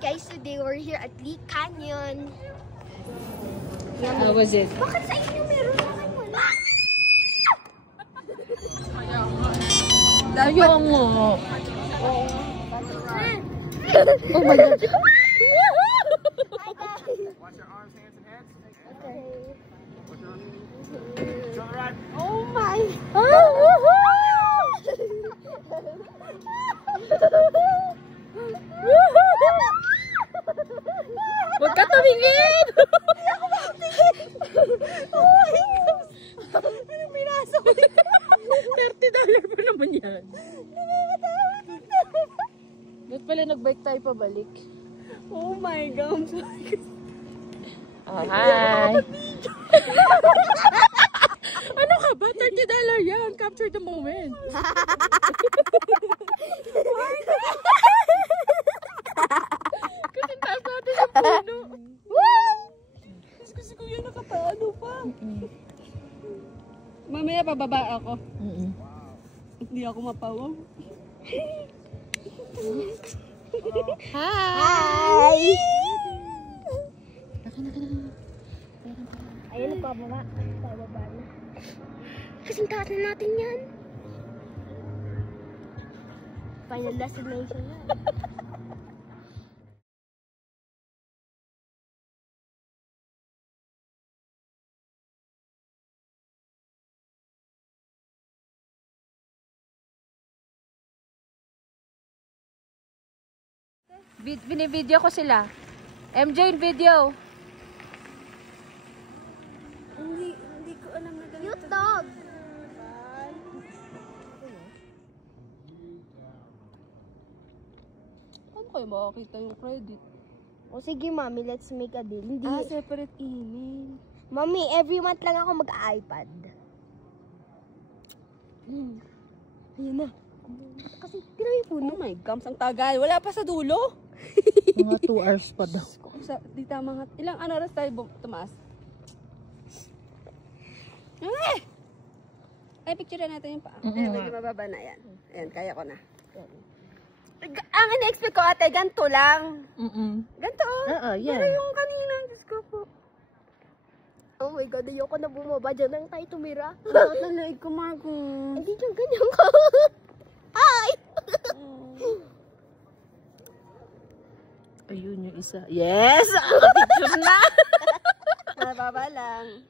guys, today we're here at Lee Canyon. How was it? Bakit sa inyo meron na kayo? Layo mo. Oh Oh my God. Watch your arms, hands, and heads. Okay. Watch your arms. Turn right. Oh my! Huwag ka tumingin! Oh my God! Anong pinaso? $30 pa naman yan. Ba't pala nag-bike tayo pabalik? Oh my God! Oh, hi! Ano ka ba? $30 yan. Capture the moment. Kasi taas natin yung puno. Kasi kuya nakataano pa. Mamaya pababa ako. Hindi ako mapawaw. Hi! Ayun, nagpababa. Pababa na. Kasing taas na natin yan. Final destination na. Binibideo ko sila. MJ, video. Hindi ko alam na ganito. Cute dog! Paano kayo makakita yung credit? O sige mami, let's make a deal. Hindi. Separate email. Mami, every month lang ako mag-iPad. Ayun na. Kasi tira yung puno. Oh my gums, ang tagal. Wala pa sa dulo. Mga 2 hours pa daw. Di tama nga. Ilang oras tayo tumaas? Ay, picture natin yung paa. Ayan, medyo mababa na yan. Ayan, kaya ko na. Ang in-expect ko ate, ganito lang. Ganito oh. Yeah. Pero yung kanina, Diyos ko po. Oh my God, ayoko na bumaba. Diyan lang tayo tumira. Talaig ko, Marco. Hindi yung ganyan ko. Ay! Ayun yung isa. Yes! Picture na! Mababa lang.